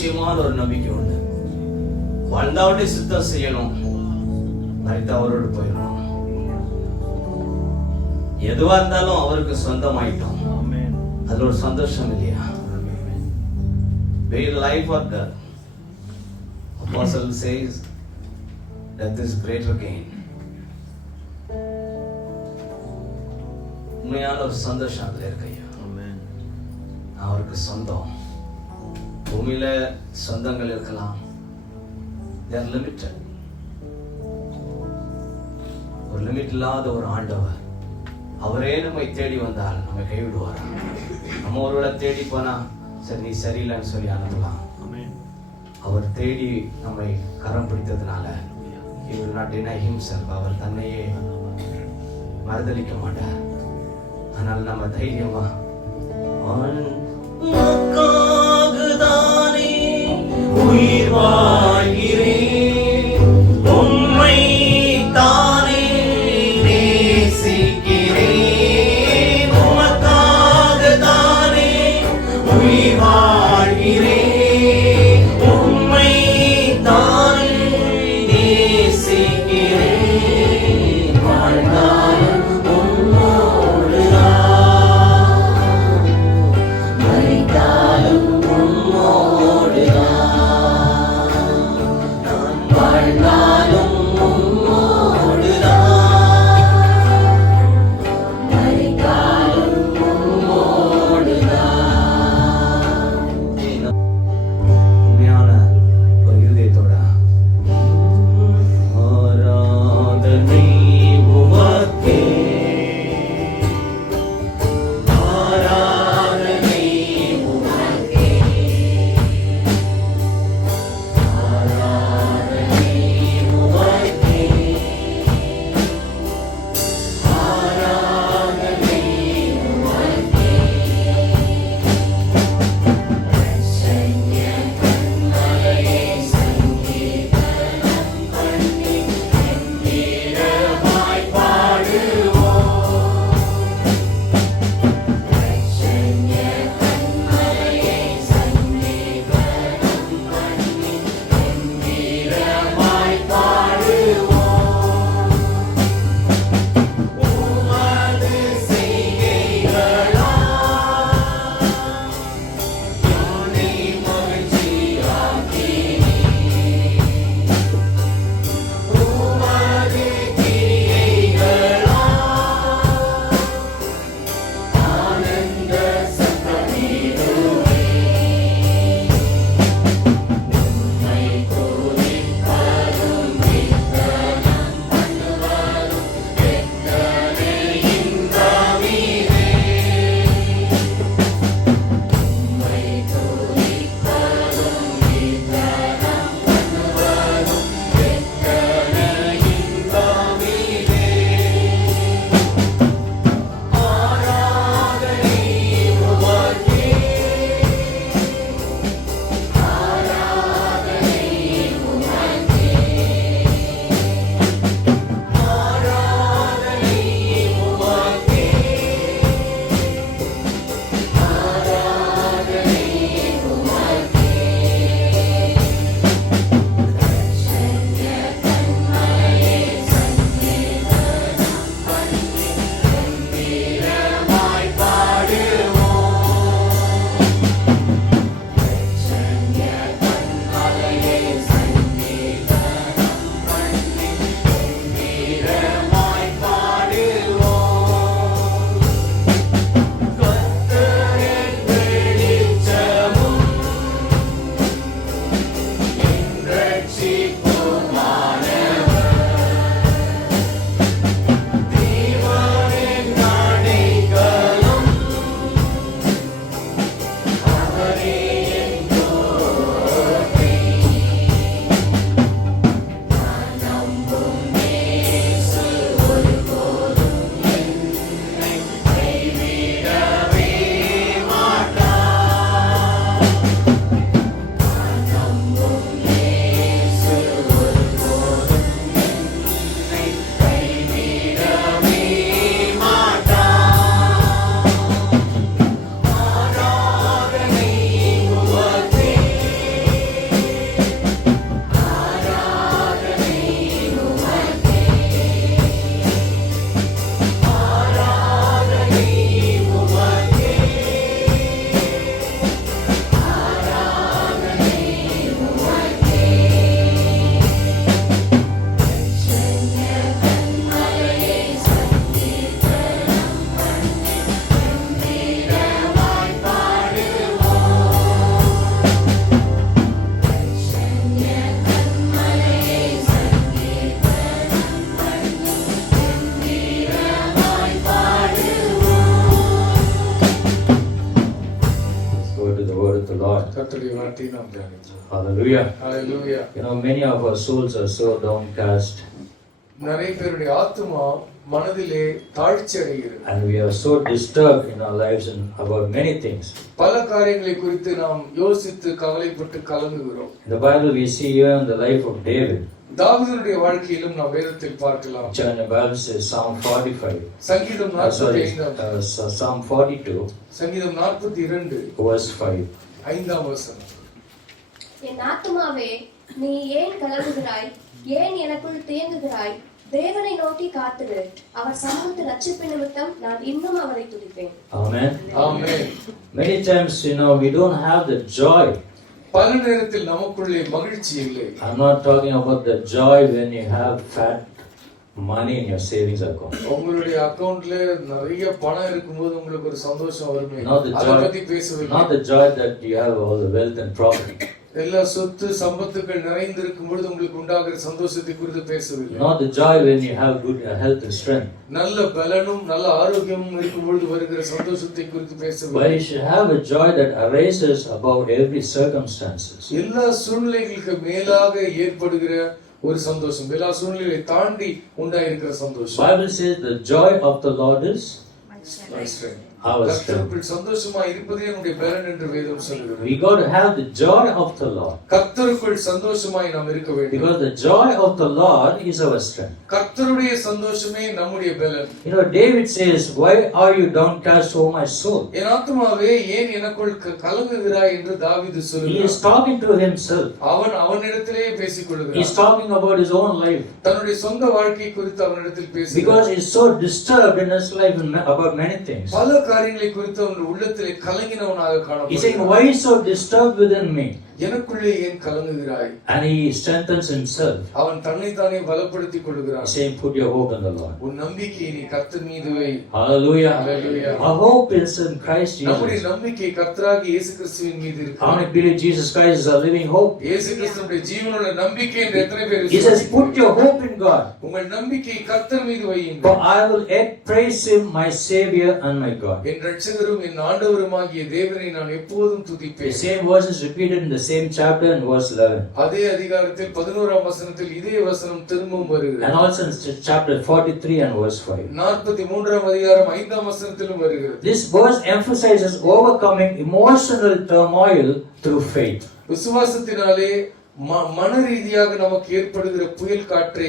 நிச்சயமான ஒரு நம்பிக்கை உண்டு. வாழ்ந்தவருடைய சித்தம் செய்யணும், மரித்த அவரோடு போயிடணும். எதுவா இருந்தாலும் அவருக்கு சொந்தமாயிட்டோம். அதுல ஒரு சந்தோஷம் இல்லையா? Very life or death. Apostle says that is greater gain. உண்மையான ஒரு சந்தோஷம் அதுல இருக்கையா. அவருக்கு சொந்தம். பூமியில சொந்தங்கள் இருக்கலாம், they are limited. ஒரு லிமிட் இல்லாத ஒரு ஆண்டவர், அவரே நம்மை தேடி வந்தால் நம்மை கைவிடுவாரா? நம்ம ஒருவேளை தேடி போனா சரி நீ சரியில்லைன்னு சொல்லி அனுப்பலாம். அவர் தேடி நம்மை கரம் பிடித்ததுனால he will not deny himself. அவர் தன்னையே மறுதலிக்க மாட்டார். அதனால நம்ம தைரியமா உமக்காகதானே உயிர் வாழ்கிறேன், உம்மை தானே நேசிக்கிறேன், உமக்காகதானே உயிர் வாழ்கிறேன், உம்மை தானே நேசிக்கிறேன், வாழ்ந்தாலும் உம்மோடுதான் வார்த்தையை நாம் தியானிப்போம். Hallelujah. Hallelujah. You know, many of our souls are so downcast. நிறைய பேருடைய ஆத்துமா மனதிலே தாழ்ச்சி அடைகிறது. And we are so disturbed in our lives and about many things. பல காரியங்களை குறித்து நாம் யோசித்து கவலைப்பட்டு கலங்குகிறோம். In the Bible we see here in the life of David. தாவீதுடைய வாழ்க்கையிலும் நாம் வேதத்தில் பார்க்கலாம். The Bible says Psalm 45. சங்கீதம் 45 Psalm 42. சங்கீதம் 42 verse 5. 5ஆம் வசனம். என் ஆத்துமாவே நீ ஏன் கலங்குகிறாய்? ஏன் எனக்குள் தேங்குகிறாய்? தேவனை நோக்கி காத்திரு. அவர் சமூகத்து ரட்சிப்பு நிமித்தம் நான் இன்னும் அவரை துதிப்பேன். Amen. Amen. Many times, you know, we don't have the joy. பல நேரத்தில் நமக்குள்ளே மகிழ்ச்சி இல்லை. I'm not talking about the joy when you have fat money in your savings account. உங்களுடைய அக்கவுண்ட்ல நிறைய பணம் இருக்கும்போது உங்களுக்கு ஒரு சந்தோஷம் வருமே. Not the அத பத்தி joy, பேசவில்லை. not the joy that you have all the wealth and property. எல்லா சொத்து சம்பத்துகள் நிறைந்திருக்கும் பொழுது உங்களுக்கு உண்டாகிற சந்தோஷத்தை குறித்து பேசவில்லை. Not the joy when you have good health and strength. நல்ல பலனும் நல்ல ஆரோக்கியமும் இருக்கும் பொழுது வருகிற சந்தோஷத்தை குறித்து பேசவில்லை. But you should have a joy that arises above every circumstances. எல்லா சூழ்நிலைகளுக்கு மேலாக ஏற்படுகிற ஒரு சந்தோஷம், எல்லா சூழ்நிலைகளை தாண்டி உண்டாயிருக்கிற சந்தோஷம். Bible says the joy of the Lord is My strength. our strength. கர்த்தருக்குள் சந்தோஷமா இருப்பதே என்னுடைய பலன் என்று வேதம் சொல்கிறது. We got to have the joy of the Lord. கர்த்தருக்குள் சந்தோஷமாய் நாம் இருக்க வேண்டும். Because the joy of the Lord is our strength. கர்த்தருடைய சந்தோஷமே நம்முடைய பலன். You know, David says, "Why are you downcast, O my soul?" என் ஆத்துமாவே ஏன் எனக்குள் கலங்குகிறாய் என்று தாவீது He is சொல்கிறார். talking to himself. அவனிடத்திலே பேசிக் He is கொள்கிறார். talking about his own life. தன்னுடைய சொந்த வாழ்க்கை குறித்து அவனிடத்தில் பேசுகிறார். Because he is so disturbed in his life about many things. பல காரியங்களை குறித்து அவன் உள்ளத்திலே கலங்கினவனாக He is saying, காணப்படுகிறார். "Why is so disturbed within me?" எனக்குள்ளே ஏன் கலங்குகிறாய்? And he strengthens himself. அவன் தன்னைத்தானே பலப்படுத்திக் He கொள்கிறான். is saying, "Put your hope in the Lord." உன் நம்பிக்கையை நீ கர்த்தர் மீது வை. Hallelujah. Hallelujah. Our hope is in Christ நம்முடைய Jesus. நம்பிக்கை கர்த்தராகிய இயேசு கிறிஸ்துவின் மீது How இருக்கிறது. many believe Jesus Christ is our living hope? இயேசு கிறிஸ்துவின் ஜீவனுள்ள நம்பிக்கை என்று எத்தனை பேர் He says, விசுவாசிக்கிறீர்கள்? "Put your hope in God. உங்கள் நம்பிக்கை கர்த்தர் மீது For வையுங்கள். I will yet praise Him, my Savior and my God." என் இரட்சகரும் என் ஆண்டவருமாகிய தேவனை நான் எப்போதும் The துதிப்பேன். same verse is repeated in the same chapter in verse 11. அதே அதிகாரத்தில் 11ஆம் வசனத்தில் இதே வசனம் திரும்பவும் வருகிறது. And also in chapter 43 and verse 5. 43ஆம் அதிகாரம் 5ஆம் வசனத்திலும் வருகிறது. This verse emphasizes overcoming emotional turmoil through faith. விசுவாசத்தினாலே மன ரீதியாக நமக்கு ஏற்படுகிற புயல் காற்றை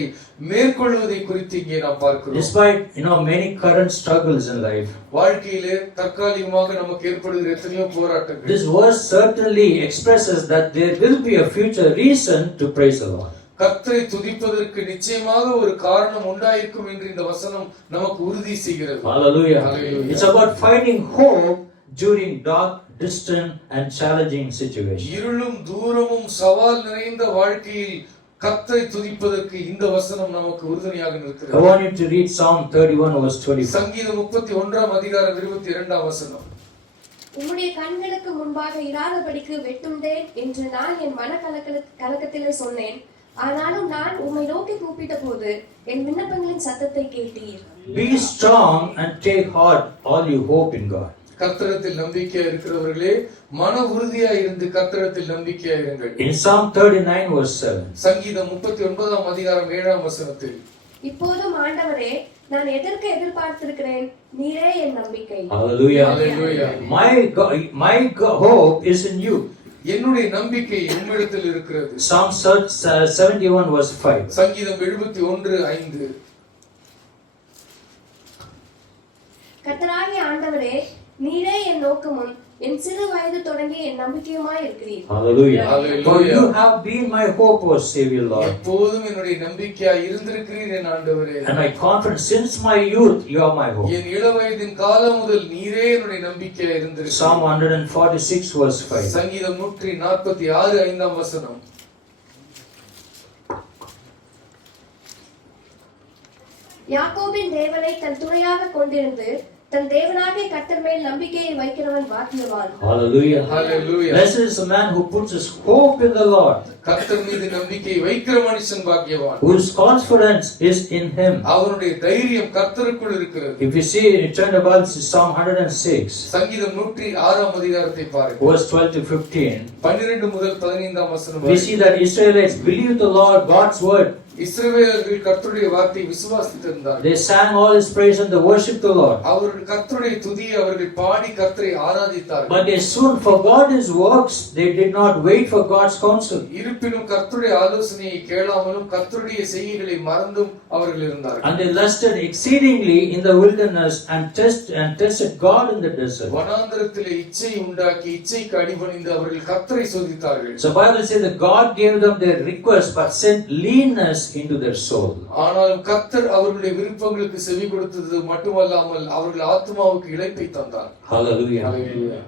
மேற்கொள்வதை குறித்து இங்கே நாம் பார்க்கிறோம். Despite, you know, many current struggles in life, வாழ்க்கையிலே தற்காலிகமாக நமக்கு ஏற்படுகிற எத்தனையோ போராட்டங்கள். this verse certainly expresses that there will be a future reason to praise the Lord. கர்த்தரை துதிப்பதற்கு நிச்சயமாக ஒரு காரணம் உண்டாயிருக்கும் என்று இந்த வசனம் நமக்கு உறுதி செய்கிறது. Hallelujah. Hallelujah. It's about finding hope during dark, distant and challenging situations. இருளும் தூரமும் சவால் நிறைந்த வாழ்க்கையில் கர்த்தரை துதிப்பதற்கு இந்த வசனம் நமக்கு உறுதுணையாக I நிற்கிறது. want you to read Psalm 31 verse 25. சங்கீதம் 31ஆம் அதிகாரம் 22ஆம் வசனம். உம்முடைய கண்களுக்கு முன்பாக இராதபடிக்கு வெட்டுண்டேன் என்று நான் என் மன கலக்கத்திலே சொன்னேன். ஆனாலும் நான் உம்மை நோக்கி கூப்பிட்ட போது என் விண்ணப்பங்களின் சத்தத்தை கேட்டீர். Be strong and take heart, all you hope in God. கர்த்தரத்தில் நம்பிக்கையா இருக்கிறவர்களே மன உறுதியா இருந்து கர்த்தரத்தில் நம்பிக்கையா இருங்கள். In Psalm 39 verse 7. சங்கீதம் 39ஆம் அதிகாரம் 7ஆம் வசனத்தில் இப்போதும் ஆண்டவரே நான் எதற்கு எதிர்பார்த்திருக்கிறேன்? நீரே என் நம்பிக்கை. Hallelujah. Hallelujah. My hope is in you. என்னுடைய நம்பிக்கை உம்மிடத்தில் இருக்கிறது. Psalm 71 verse 5. சங்கீதம் 71:5. கர்த்தராகிய ஆண்டவரே நீரே என் நோக்கமும் என் சிறு வயது தொடங்கி என் நம்பிக்கையுமாய் இருக்கிறீர். Hallelujah. Hallelujah. For you have been my hope, O Savior Lord. எப்போதும் என்னுடைய நம்பிக்கையா இருந்திருக்கிறீர் என் ஆண்டவரே. And my confidence since my youth, you are my hope. என் இளவயதின் காலம் முதல் நீரே என்னுடைய நம்பிக்கையா இருந்திருக்கிறீர். Psalm 146 verse 5. சங்கீதம் 146 5ஆம் வசனம். யாக்கோபின் தேவனை தன் துணையாக கொண்டிருந்து தன் தேவனாகிய கர்த்தர் மேல் நம்பிக்கையை வைக்கிறவன் பாக்கியவான். Hallelujah. Hallelujah. Blessed is the man who puts his hope in the Lord, கர்த்தர் மீது நம்பிக்கை வைக்கிற மனுஷன் பாக்கியவான். whose confidence is in him. அவருடைய தைரியம் கர்த்தருக்குள் இருக்கிறது. If you see, turn about to Psalm 106, சங்கீதம் 106 அதிகாரத்தை பாருங்கள். verse 12 to 15. 12 முதல் 15 வசனம் We வரை. see that Israelites believed the Lord, God's word. இஸ்ரவேலர்கள் கர்த்தருடைய வார்த்தையை விசுவாசித்திருந்தார்கள். They sang all his praise and they worshiped the Lord. அவர்கள் கர்த்தருடைய துதியை அவர்கள் பாடி கர்த்தரை ஆராதித்தார்கள். But they soon forgot his works. They did not wait for God's counsel. இருப்பினும் கர்த்தருடைய ஆலோசனையை கேளாமலும் கர்த்தருடைய செய்கைகளை மறந்தும் அவர்கள் இருந்தார்கள். And they lusted exceedingly in the wilderness and tested God in the desert. வனாந்தரத்திலே இச்சை உண்டாக்கி இச்சைக்கு அடிபணிந்து அவர்கள் கர்த்தரை சோதித்தார்கள். So Bible says that God gave them their request but sent leanness into their soul. ஆனாலும் கர்த்தர் அவர்களுடைய விருப்பங்களுக்கு செவி கொடுத்தது மட்டுமல்லாமல் அவர்கள் ஆத்மாவுக்கு இளைப்பை தந்தார். Hallelujah. Hallelujah.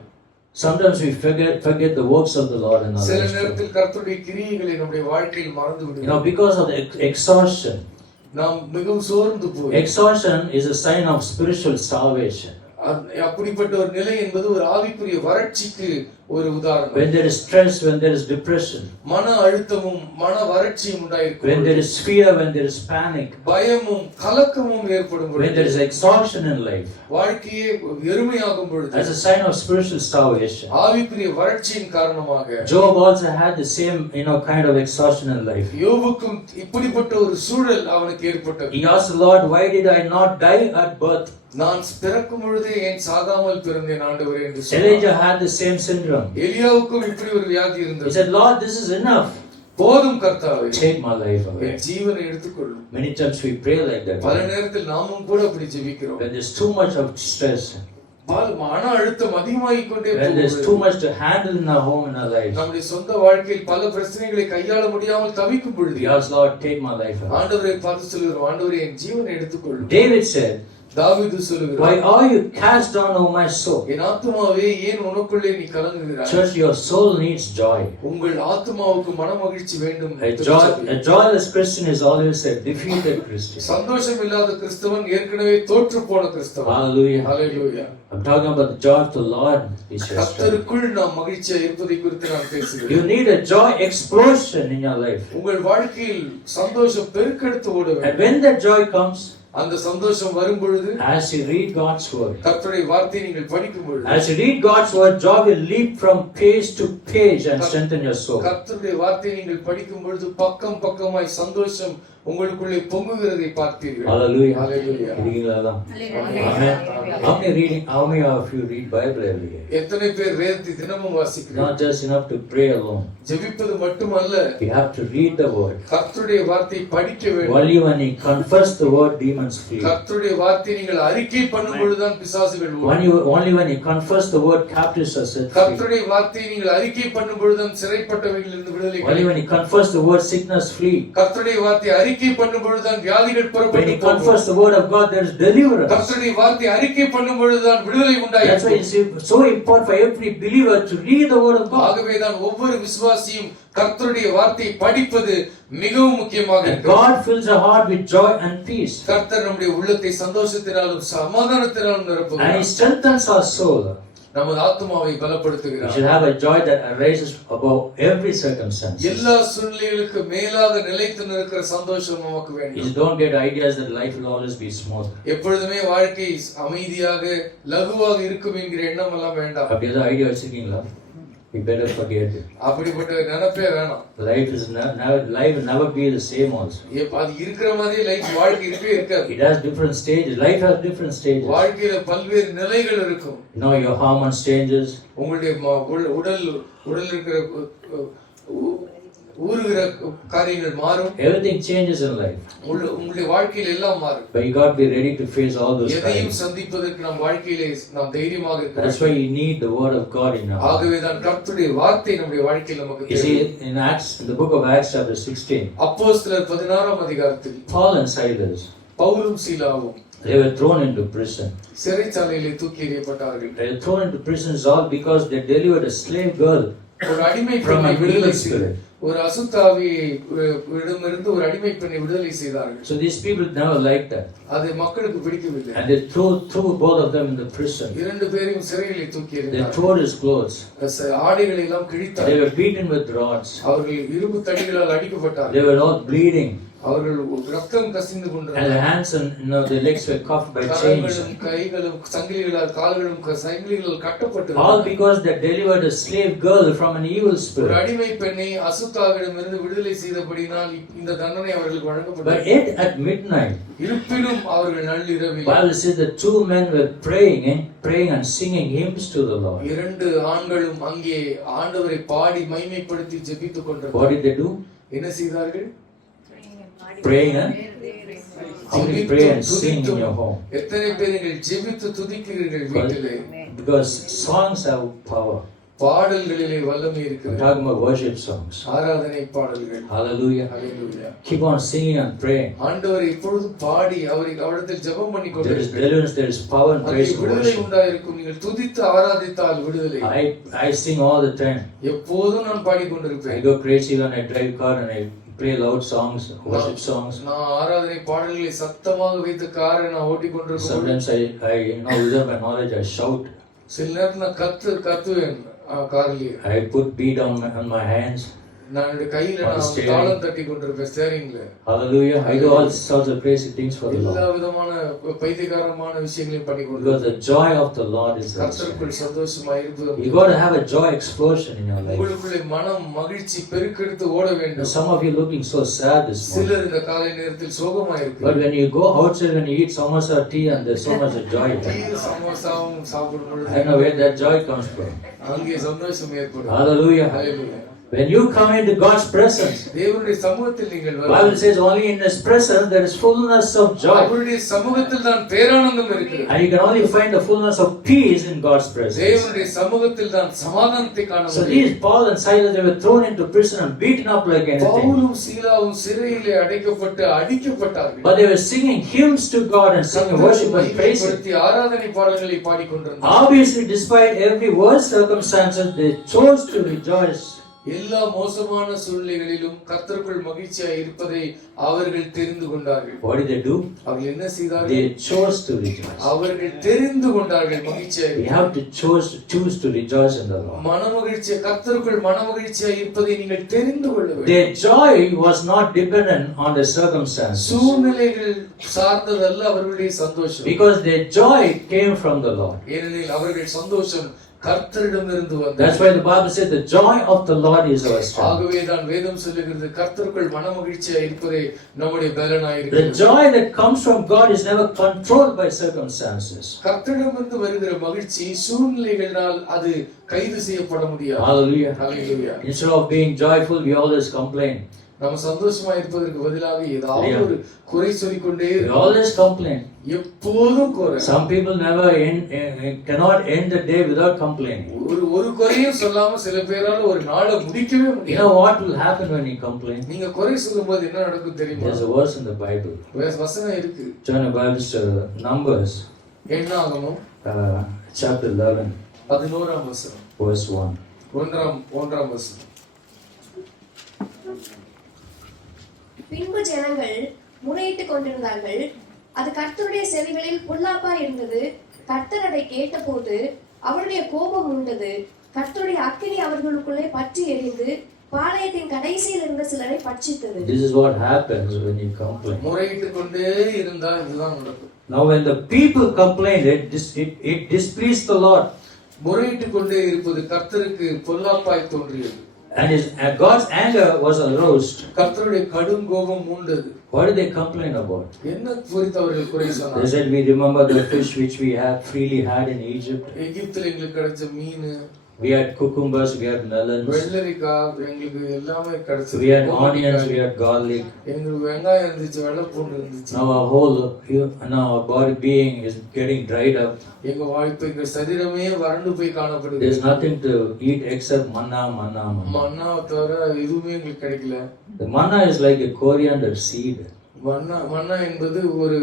Sometimes we forget the works of the Lord in our சில lives. நேரத்தில் கர்த்தருடைய கிரியைகளை நம்முடைய வாழ்க்கையில் மறந்து விடுகிறோம். Because of the exhaustion. நாம் மிகவும் சோர்ந்து போய் Exhaustion is a sign of spiritual starvation. அப்படிப்பட்ட ஒரு நிலை என்பது ஒரு ஆவிக்குரிய வறட்சிக்கு ஒரு உதாரணம். When there is stress, when there is depression, மன அழுத்தமும் மன வறட்சியும் உண்டாயிருக்கும். when there is fear, when there is panic, பயமும் கலக்கமும் ஏற்படும் when there is exhaustion in life, வாழ்க்கையே வெறுமையாகும் பொழுது that's a sign of spiritual starvation. ஆவிக்குரிய வறட்சியின் காரணமாக Job also had the same, kind of exhaustion in life. யோபுக்கும் இப்படிப்பட்ட ஒரு சூழல் அவனுக்கு ஏற்பட்டது. He asked the Lord, why did I not die at birth? நான் பிறக்கும் பொழுதே ஏன் சாகாமல் பிறந்தேன் ஆண்டவரே என்று சொன்னார். Elijah had the same syndrome. எலியாவுக்கும் இப்படி ஒரு வியாதி He இருந்தது. said, Lord, this is enough. போதும் கர்த்தாவே, Take my life away. என் ஜீவனை எடுத்துக்கொள்ளும். Many times we pray like பல that. நேரத்தில் நாமும் கூட அப்படி ஜெபிக்கிறோம். When there's too much of stress, மன அழுத்தம் அதிகமாகிக் கொண்டே when there's போகுது. too much to handle in our home and our lives, நம்முடைய சொந்த வாழ்க்கையில் பல பிரச்சனைகளை கையாள முடியாமல் தவிக்கும் பொழுது we ask, Lord, take my life away. ஆண்டவரை பார்த்து சொல்லுகிறோம், ஆண்டவரே என் ஜீவனை எடுத்துக்கொள்ளும். David said, தாவீது சொல்லுகிறார், why are you cast down, O my soul? என் ஆத்துமாவே ஏன் உனக்குள்ளே நீ கலங்குகிறாய்? Church, your soul needs joy. உங்கள் ஆத்துமாவுக்கு மனமகிழ்ச்சி வேண்டும். A joyless Christian is always a defeated Christian. சந்தோஷம் இல்லாத கிறிஸ்தவன் ஏற்கனவே தோற்று போன கிறிஸ்தவன். Hallelujah. Hallelujah. I'm talking about the joy of the Lord. கர்த்தருக்குள் நாம் மகிழ்ச்சியா இருப்பதை குறித்து நான் பேசுகிறேன். You need a joy explosion in your life. உங்கள் வாழ்க்கையில் சந்தோஷம் பெருக்கெடுத்து ஓட And வேண்டும். when that joy comes, அந்த சந்தோஷம் வரும் பொழுது as you read God's word, கர்த்தருடைய வார்த்தையை நீங்கள் படிக்கும் பொழுது as you read God's word, joy will leap from page to page and strengthen your soul. கர்த்தருடைய வார்த்தையை நீங்கள் படிக்கும் பொழுது பக்கம் பக்கமாய் சந்தோஷம் உங்களுக்குள்ளே பொங்குகிறதை பார்ப்பீர்கள். Hallelujah. Hallelujah. Amen. How many of you read Bible every day? எத்தனை பேர் வேதத்தை தினமும் வாசிக்கிறீர்கள்? Not just enough to pray alone. ஜெபிப்பது மட்டுமல்ல, You have to read the word. கர்த்தருடைய வார்த்தையை படிக்க வேண்டும். Only when you confess the word, demons flee. கர்த்தருடைய வார்த்தையை நீங்கள் அறிக்கை பண்ணும் பொழுதுதான் பிசாசுகள் ஓடும். Only when you confess the word, captives are set free. கர்த்தருடைய வார்த்தையை நீங்கள் அறிக்கை பண்ணும் பொழுதுதான் சிறைப்பட்டவைகளிலிருந்து விடுதலை Only கிடைக்கும். when you confess the word, sickness flee. கர்த்தருடைய வார்த்தையை அறிக்கை பண்ணும் பொழுதுதான் வியாதிகள் When புறப்பட்டு you போகும். confess the word of God, there is deliverance. கர்த்தருடைய வார்த்தையை அறிக்கை பண்ணும் பொழுதுதான் விடுதலை That's why உண்டாயிருக்கும். it's so important for every believer to read the word of God. ஆகவேதான் ஒவ்வொரு விசுவாசியும் கர்த்தருடைய வார்த்தையை படிப்பது மிகவும் முக்கியமாக And இருக்கிறது. God fills our heart with joy and peace. கர்த்தர் நம்முடைய உள்ளத்தை சந்தோஷத்தினாலும் சமாதானத்தினாலும் And He நிரப்புகிறார். strengthens our soul. நமது ஆத்மாவை We பலப்படுத்துகிறார். should have a joy that arises above every circumstance. எல்லா சூழ்நிலைகளுக்கு மேலாக நிலைத்து நிற்கிற சந்தோஷம் நமக்கு You வேண்டும். don't get ideas that life will always be smooth. எப்பொழுதுமே வாழ்க்கை அமைதியாக லகுவாக இருக்கும் என்கிற எண்ணம் எல்லாம் வேண்டாம். அப்படி ஏதாவது ஐடியா வச்சிருக்கீங்களா? You better forget it. அப்படிப்பட்ட நினைப்பே வேணாம். Life will never be the same also. அது இருக்கிற மாதிரி லைஃப் வாழ்க்கை இருக்கவே இருக்காது. It has different stages. Life has different stages. வாழ்க்கையில பல்வேறு நிலைகள் இருக்கும். Your hormones changes. உங்களுடைய உடல் இருக்கிற ஊறுகிற காரியங்கள் மாறும். Everything changes in life. உங்களுடைய வாழ்க்கையில எல்லாம் மாறும். But you got to be ready to face all those எதையும் times. சந்திப்பதற்கு நம் வாழ்க்கையிலே நாம் தைரியமாக இருக்க That's வேண்டும். why you need the word of God in your heart. ஆகவே தான் கர்த்தருடைய வார்த்தை நம்முடைய வாழ்க்கையில் நமக்கு You தேவை. see, in the book of Acts chapter 16, அப்போஸ்தலர் 16 அதிகாரத்தில் Paul and Silas, பவுலும் சீலாவும் they were thrown into prison. சிறைச்சாலையிலே தூக்கி எறியப்பட்டார்கள். They were thrown into prison all because they delivered a slave girl ஒரு அடிமை from பெண்ணை an விடுதலை evil செய்து spirit. ஒரு அசுத்தாவியை இடமிருந்து ஒரு அடிமை பெண்ணை விடுதலை செய்தார்கள். So these people never liked that. அது மக்களுக்கு பிடிக்கவில்லை. And they threw both of them in the prison. இரண்டு பேரையும் சிறையிலே தூக்கி They எறிந்தார்கள். tore his clothes. ஆடைகளை எல்லாம் They கிழித்தார்கள். were beaten with rods. அவர்கள் இரும்பு தடிகளால் They அடிக்கப்பட்டார்கள். were all bleeding. அவர்கள் ரத்தம் கசிந்து And the கொண்டிருந்தார்கள். hands and the legs were cuffed by chains. கரங்களும் கைகளும் சங்கிலிகளால் கால்களும் சங்கிலிகளால் கட்டப்பட்டு All because they delivered a slave girl from an evil ஒரு spirit. அடிமை பெண்ணை அசுத்தாவிடமிருந்து விடுதலை செய்தபடினால் இந்த தண்டனை அவர்களுக்கு But வழங்கப்பட்டது. yet at midnight, இருப்பினும் அவர்கள் நள்ளிரவில் Bible says the two men were praying and singing hymns to the Lord. இரண்டு ஆண்களும் அங்கே ஆண்டவரை பாடி மைமைப்படுத்தி ஜெபித்துக் What கொண்டிருந்தார்கள். did they do? என்ன செய்தார்கள்? Praying and how many pray and sing in your home? எத்தனை பேர் நீங்கள் ஜெபித்து துதிக்கிறீர்கள் வீட்டிலே? Because songs have power. பாடல்களிலே வல்லமை We're இருக்கிறது. talking about worship songs. ஆராதனை பாடல்கள். Hallelujah. Hallelujah. Keep on singing and praying. ஆண்டவரை எப்பொழுதும் பாடி அவரிடத்தில் ஜெபம் பண்ணி There is கொண்டிருக்கிறீர்கள். deliverance, there is power and praise and விடுதலை worship. உண்டாயிருக்கும். நீங்கள் துதித்து ஆராதித்தால் விடுதலை. I sing all the time. எப்போதும் நான் I பாடிக்கொண்டிருப்பேன். go crazy when I drive car and I play loud songs, worship songs. நான் ஆராதனை பாடல்களை சத்தமாக வைத்து காரை நான் ஓட்டிக் கொண்டிருக்கும். Sometimes without my knowledge, I shout. சில நேரத்தில் நான் கத்துவேன் காரிலேயே. I put beat on my hands. நான் என்னுடைய கையில On the நான் steering. தாளம் தட்டி கொண்டிருப்பேன் ஸ்டேரிங்ல. Hallelujah. I do all sorts of crazy things for the எல்லா Lord. விதமான பைத்தியக்காரமான விஷயங்களையும் பண்ணி Because கொண்டிருப்பேன். the joy of the Lord is there. கர்த்தருக்குள் சந்தோஷமா இருப்பது. You got to have a joy explosion in your life. உங்களுக்குள்ளே மனம் மகிழ்ச்சி பெருக்கெடுத்து ஓட வேண்டும். Some of you looking so sad this morning. சிலர் இந்த காலை நேரத்தில் சோகமா But இருக்கு. when you go outside and you eat samosa tea and there's so much of joy there. சமோசாவும் சாப்பிடும் I பொழுது know where that joy comes from. அங்கே சந்தோஷம் ஏற்படும். Hallelujah. Hallelujah. When you come into God's presence, தேவனுடைய சமூகத்தில் நீங்கள் Bible வரும்போது says only in His presence there is fullness of joy. அவருடைய சமூகத்தில் தான் பேரானந்தம் இருக்கிறது. And you can only find the fullness of peace in God's presence. தேவனுடைய சமூகத்தில் தான் சமாதானத்தை காண So முடியும். these Paul and Silas, they were thrown into prison and beaten up like anything. பவுலும் சீலாவும் சிறையிலே அடைக்கப்பட்டு அடிக்கப்பட்டார்கள். But they were singing hymns to God and singing worship and praise. மகிமைப்படுத்தி ஆராதனை பாடல்களை பாடிக்கொண்டிருந்தார்கள். Obviously, despite every worst circumstances, they chose to rejoice. எல்லா மோசமான சூழ்நிலைகளிலும் கர்த்தருக்குள் மகிழ்ச்சியாய் இருப்பதை அவர்கள் தெரிந்து கொண்டார்கள். What did they do? அவர்கள் என்ன செய்தார்கள்? They chose to rejoice. அவர்கள் தெரிந்து கொண்டார்கள் மகிழ்ச்சியாய். We have to choose to rejoice in the Lord. மனமகிழ்ச்சி கர்த்தருக்குள் மனமகிழ்ச்சியாய் இருப்பதை நீங்கள் தெரிந்து கொள்ள வேண்டும். Their joy was not dependent on the circumstances. சூழ்நிலைகள் சார்ந்ததல்ல அவர்களுடைய சந்தோஷம். Because their joy came from the Lord. ஏனெனில் அவர்கள் சந்தோஷம் கர்த்தரிடமிருந்து வந்தது. That's why the Bible says the joy of the Lord is our strength. ஆகவே தான் வேதம் சொல்லுகிறது கர்த்தருக்குள் மனமகிழ்ச்சியாய் இருப்பதே நம்முடைய பலனாய் The இருக்கிறது. joy that comes from God is never controlled by circumstances. கர்த்தரிடமிருந்து வருகிற மகிழ்ச்சி சூழ்நிலைகளால் அது கைது செய்யப்பட முடியாது. Hallelujah. Hallelujah. Instead of being joyful, we always complain. நம்ம சந்தோஷமா இருப்பதற்கு பதிலாக ஏதாவது Yeah. ஒரு குறை சொல்லிக்கொண்டே We இருக்கோம். always complain. எப்போதும் குறை. Some people never cannot end the day without complaining. ஒரு குறையும் சொல்லாம சில பேரால ஒரு நாளை முடிக்கவே You முடியாது. know what will happen when you complain? நீங்க குறை சொல்லும்போது என்ன நடக்கும் தெரியுமா? There's a verse in the Bible. வசனம் இருக்கு. Turn your Bibles to Numbers, என்னாகமம் chapter 11, 11ஆம் வசனம். verse 1. ஒன்றாம் வசனம். பின்பு ஜனங்கள் முறையிட்டுக் கொண்டிருந்தார்கள். அது கர்த்தருடைய செவிகளில் பொல்லாப்பா இருந்தது. கர்த்தர் அதை கேட்டபோது அவருடைய கோபம் உண்டது. கர்த்தருடைய அக்கினி அவர்களுக்குள்ளே பற்றி எரிந்து பாளையத்தின் கடைசியில் இருந்த சிலரை பட்சித்தது. This is what happens when you complain. முறையிட்டுக் கொண்டே இருந்தா இதுதான் நடக்கும். Now when the people complained, it displeased the Lord. முறையிட்டுக் கொண்டே இருப்பது கர்த்தருக்கு பொல்லாப்பாய் தோன்றியது. And God's anger was aroused. கர்த்தருடைய கடும் கோபம் மூண்டது. What did they complain about? என்ன குறித்து அவர்கள் குறை They சொன்னார்கள்? said, we remember the fish which we had freely had in Egypt. எகிப்தில் எங்களுக்கு கிடைச்ச மீன், We had cucumbers, we had melons, வெள்ளரிக்காய், எங்களுக்கு எல்லாமே கிடைச்சது. we had onions, we had garlic. எங்களுக்கு வெங்காயம் இருந்துச்சு, வெள்ளைப்பூண்டு இருந்துச்சு. Now our body being is getting dried up. எங்க வாழ்க்கை எங்க சரீரமே வறண்டு போய் காணப்படுது. There's nothing to eat except manna. மன்னாவை தவிர எதுவுமே எங்களுக்கு கிடைக்கல. The manna is like a coriander seed. மன்னா என்பது ஒரு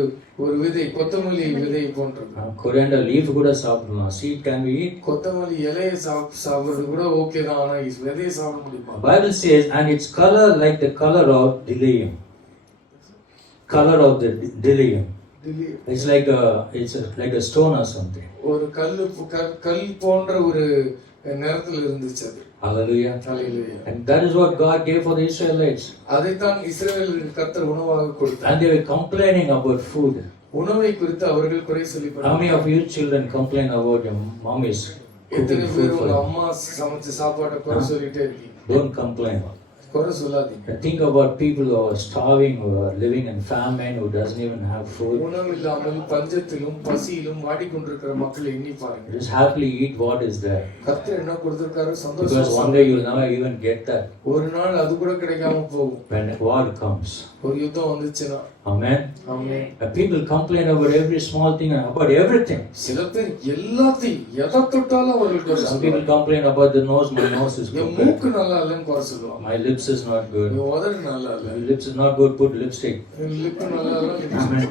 விதை, கொத்தமல்லி விதை போன்றது. Coriander leaf கூட சாப்பிடலாம். Seed can be eat. கொத்தமல்லி இலையை சாப்பிடுறது கூட ஓகே தான், ஆனா விதையை சாப்பிட முடியுமா? Bible says, and its color like the color of bdellium. Color of the bdellium. It's like a stone or something. ஒரு கல் போன்ற ஒரு நிறத்தில் இருந்துச்சு அது. Hallelujah. Hallelujah. And that is what God gave for the Israelites. அதைத்தான் இஸ்ரவேலுக்கு கர்த்தர் உணவாக கொடுத்தார். And they were complaining about food. உணவை குறித்து அவர்கள் குறை சொல்லி How many of you children complain about your mommies எத்தனை cooking பேர் food for உங்க you? அம்மா சமைச்ச சாப்பாட்டை குறை சொல்லிட்டே இருக்கீங்க? Don't complain. குறை சொல்லாதீங்க. Think about people who are starving, who are living in famine, who doesn't even have food. உணவு இல்லாமல் பஞ்சத்திலும் பசியிலும் வாடிக்கொண்டிருக்கிற மக்களை எண்ணி பாருங்க. Just happily eat what is there. கர்த்தர் என்ன கொடுத்திருக்காரு, Because சந்தோஷமா one day you will never even get that ஒரு நாள் அது கூட கிடைக்காம போகும். when war comes. ஒரு யுத்தம் வந்துச்சுன்னா. Amen. Amen. People complain about every small thing and about everything. சில பேர் எல்லாத்தையும் எதை தொட்டாலும் அவர்கள் குறை Some people சொல்லுவாங்க. complain about the nose. My nose is N crooked. மூக்கு நல்லா இல்லைன்னு குறை சொல்லுவாங்க. My lips is not good. என் உதடு நல்லா இல்லை. My lips is not good. Put lipstick. N lip நல்லா இல்லை. Amen.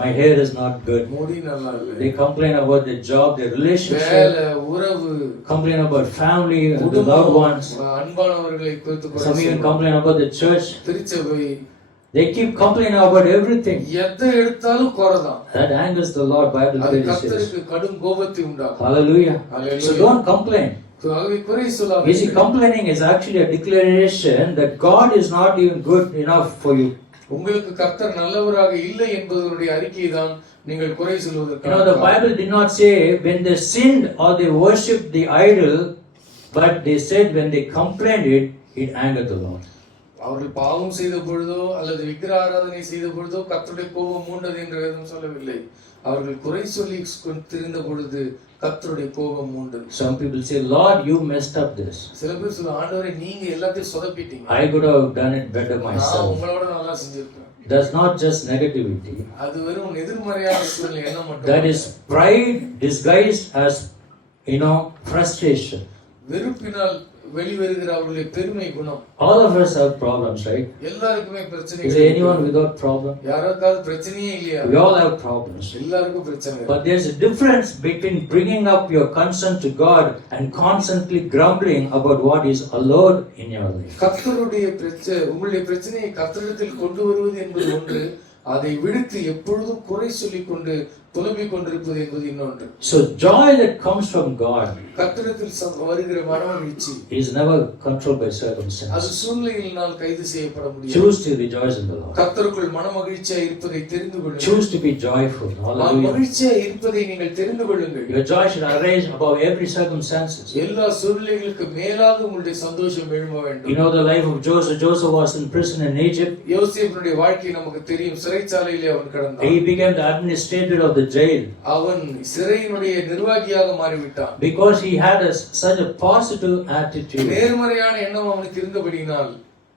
My hair is not good. முடி நல்லா இல்லை. They complain about their job, their relationship. வேலை, உறவு, Complain about family and the loved ones. அன்பானவர்களை குறித்து குறை Some even சொல்லுவாங்க. complain about the church. திருச்சபை, They keep complaining about everything. எதை எடுத்தாலும் குறைதான். That angers the Lord. Bible அது clearly says. கர்த்தருக்கு கடும் கோபத்தை உண்டாக்கும். Hallelujah. Hallelujah. So don't complain. ஆகவே குறை You see, சொல்லாதீங்க. complaining is actually a declaration that God is not even good enough for you. உங்களுக்கு கர்த்தர் நல்லவராக இல்லை என்பதனுடைய அறிக்கை தான் நீங்கள் குறை You know, the சொல்வதற்கான. Bible did not say when they sinned or they worshipped the idol, but they said when they complained it angered the Lord. அவர்கள் பாவம் செய்த பொழுதோ அல்லது விக்கிர ஆராதனை செய்த பொழுதோ கர்த்தருடைய கோபம் மூண்டது என்று வேதம் சொல்லவில்லை. அவர்கள் குறை சொல்லி கொண்டிருந்த பொழுது கர்த்தருடைய கோபம் மூண்டது. Some people say, Lord, you messed up this. சில பேர் சொல்ல, ஆண்டவரே நீங்க எல்லாத்தையும் சொதப்பிட்டீங்க. I could have done it better நான் myself. உங்களோட நல்லா செஞ்சிருக்கேன். That's not just negativity. அது வெறும் எதிர்மறையான சூழ்நிலை என்ன மட்டும். That is pride disguised as, frustration. வெறுப்பினால் வெளிவருகிற அவர்களுடைய பெருமை குணம். All of us have problems, right? எல்லாருக்குமே பிரச்சனை. Is there anyone without problem? யாருக்காவது பிரச்சனையே இல்லையா? We all have problems. எல்லாருக்கும் பிரச்சனை. But there's a difference between bringing up your concern to God and constantly grumbling about what is allowed in your life. கர்த்தருடைய பிரச்சனை, உங்களுடைய பிரச்சனையை கர்த்தரிடத்தில் கொண்டு வருவது என்பது ஒன்று, அதை விடுத்து எப்பொழுதும் குறை சொல்லிக் கொண்டு புலம்பிக் கொண்டிருப்பது என்பது இன்னொன்று. So joy that comes from God கர்த்தரிடத்தில் வருகிற மனமகிழ்ச்சி is never controlled by அது circumstances. சூழ்நிலைகளினால் கைது செய்யப்பட முடியாது. Choose to rejoice in the Lord. கர்த்தருக்குள் மனமகிழ்ச்சியாக இருப்பதை தெரிந்து கொள்ளுங்கள். Choose to be joyful. Hallelujah. மகிழ்ச்சியாக இருப்பதை நீங்கள் தெரிந்து கொள்ளுங்கள். Your joy should arise above every circumstances. எல்லா சூழ்நிலைகளுக்கு மேலாக உங்களுடைய சந்தோஷம் எழும்ப வேண்டும். You know the life of Joseph. Joseph was in prison in Egypt. யோசேப்பினுடைய வாழ்க்கை நமக்கு தெரியும். சிறைச்சாலையிலே அவன் கிடந்தான். He became the administrator of the jail அவன் சிறையினுடைய நிர்வாகியாக மாறிவிட்டான். because he had such a positive attitude. நேர்மறையான எண்ணம் அவனுக்கு இருந்தபடியினால்.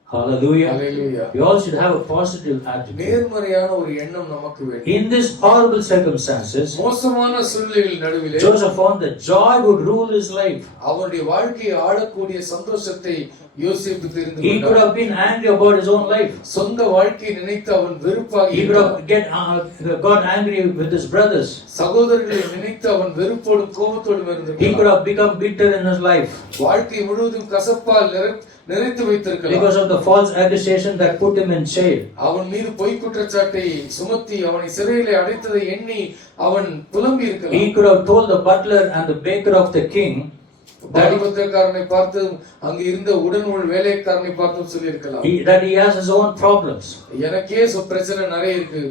Hallelujah. Hallelujah. You all should have a positive attitude. நேர்மறையான ஒரு எண்ணம் நமக்கு வேண்டும். In these horrible circumstances, மோசமான சூழ்நிலைகள் நடுவிலே Joseph found that joy would rule his life. அவனுடைய வாழ்க்கையை ஆளக்கூடிய சந்தோஷத்தை யோசேப்பு தெரிந்து He could கொண்டான். have been angry about his own life. சொந்த வாழ்க்கையை நினைத்து அவன் வெறுப்பாகி He could have got angry with his brothers. சகோதரர்களை நினைத்து அவன் வெறுப்போடும் கோபத்தோடும் He could இருந்தான். have become bitter in his life வாழ்க்கை முழுவதும் கசப்பால் நிறைத்து வைத்திருக்கலாம். because of the false accusation that put him in jail. அவன் மீது பொய் குற்றச்சாட்டை சுமத்தி அவனை சிறையிலே அடைத்ததை எண்ணி அவன் புலம்பி He இருக்கலாம். could have told the butler and the baker of the king பாடிபத்திரக்காரனை பார்த்து அங்க இருந்த உடன்முள் வேலைக்காரனை பார்த்தும் சொல்லி இருக்கலாம். that he has his own problems. எனக்கே பிரச்சனை நிறைய இருக்கு.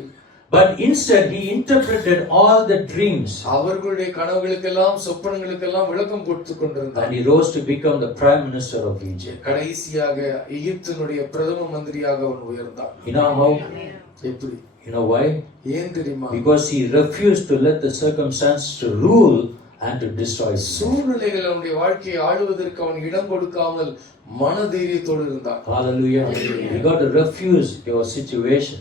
But instead he interpreted all the dreams அவர்களுடைய கனவுகளுக்கெல்லாம் சொப்பனங்களுக்கெல்லாம் விளக்கம் கொடுத்து கொண்டிருந்தான். and he rose to become the prime minister of Egypt. கடைசியாக எகிப்தினுடைய பிரதம மந்திரியாக அவன் உயர்ந்தான். You know how? எப்படி? You know why? ஏன் தெரியுமா? Because he refused to let the circumstances to rule and to destroy sin. சூழ்நிலைகள் அவனுடைய வாழ்க்கையை ஆளுவதற்கு அவன் இடம் கொடுக்காமல் மனதைரியத்தோடு இருந்தான். Hallelujah. You got to refuse your situation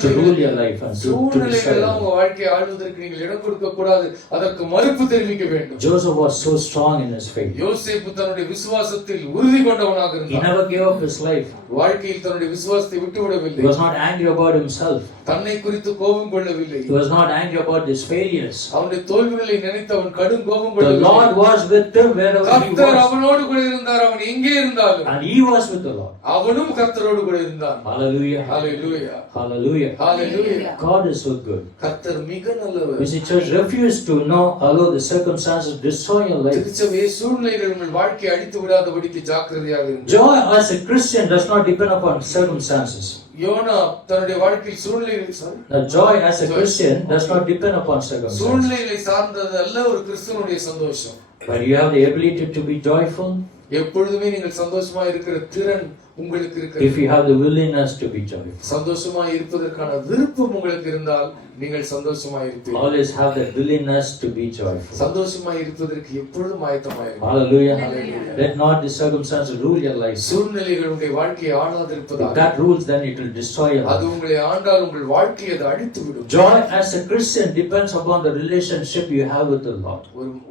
to rule your life and to சூழ்நிலைகள் உங்க வாழ்க்கையை ஆளுவதற்கு நீங்கள் இடம் கொடுக்க கூடாது, அதற்கு மறுப்பு தெரிவிக்க வேண்டும். Joseph was so strong in his faith. யோசேப்பு தன்னுடைய விசுவாசத்தில் உறுதி கொண்டவனாக He இருந்தான். never gave up his life. வாழ்க்கையில் தன்னுடைய விசுவாசத்தை விட்டுவிடவில்லை. He was not angry about himself. தன்னை குறித்து கோபம் கொள்ளவில்லை. He was not angry about his failures. அவனுடைய தோல்விகளை நினைத்து அவன் கடும் கோபம் The கொள்ளவில்லை. Lord was with him wherever he கர்த்தர் was. அவனோடு கூட இருந்தார். அவன் எங்கே இருந்தாலும் And he was with the Lord. அவனும் கர்த்தரோடு கூட இருந்தான். Hallelujah. Hallelujah, Hallelujah. Hallelujah. God is so good. கர்த்தர் மிக நல்லவர். You see, church, refuse to allow the circumstances destroy your life. திருச்சபையே சூழ்நிலைகள் உங்கள் வாழ்க்கையை அழித்து விடாதபடிக்கு ஜாக்கிரதையாக இருங்கள். Joy as a Christian does not depend upon circumstances. Jonah தன்னுடைய வாழ்க்கையில் சூழ்நிலைகள் The joy as a Christian does not depend upon circumstances. சூழ்நிலைகளை சார்ந்தது அல்ல ஒரு கிறிஸ்தவனுடைய சந்தோஷம். But you have the ability to be joyful எப்பொழுதுமே நீங்கள் சந்தோஷமா இருக்கிற திறன் உங்களுக்கு if இருக்கு. you have the willingness to be joyful. சந்தோஷமா இருப்பதற்கான விருப்பம் உங்களுக்கு இருந்தால் நீங்கள் சந்தோஷமா இருப்பீர்கள். Always have that willingness to be joyful. சந்தோஷமா இருப்பதற்கு எப்பொழுதும் ஆயத்தமா இருங்கள். Hallelujah. Hallelujah. Let not the circumstances rule your life. சூழ்நிலைகள் உங்களுடைய வாழ்க்கையை If ஆளாதிருப்பதாக that rules, then it will destroy your அது life. உங்களை ஆண்டால் உங்கள் வாழ்க்கையை அது அழித்து விடும். Joy as a Christian depends upon the relationship you have with the Lord.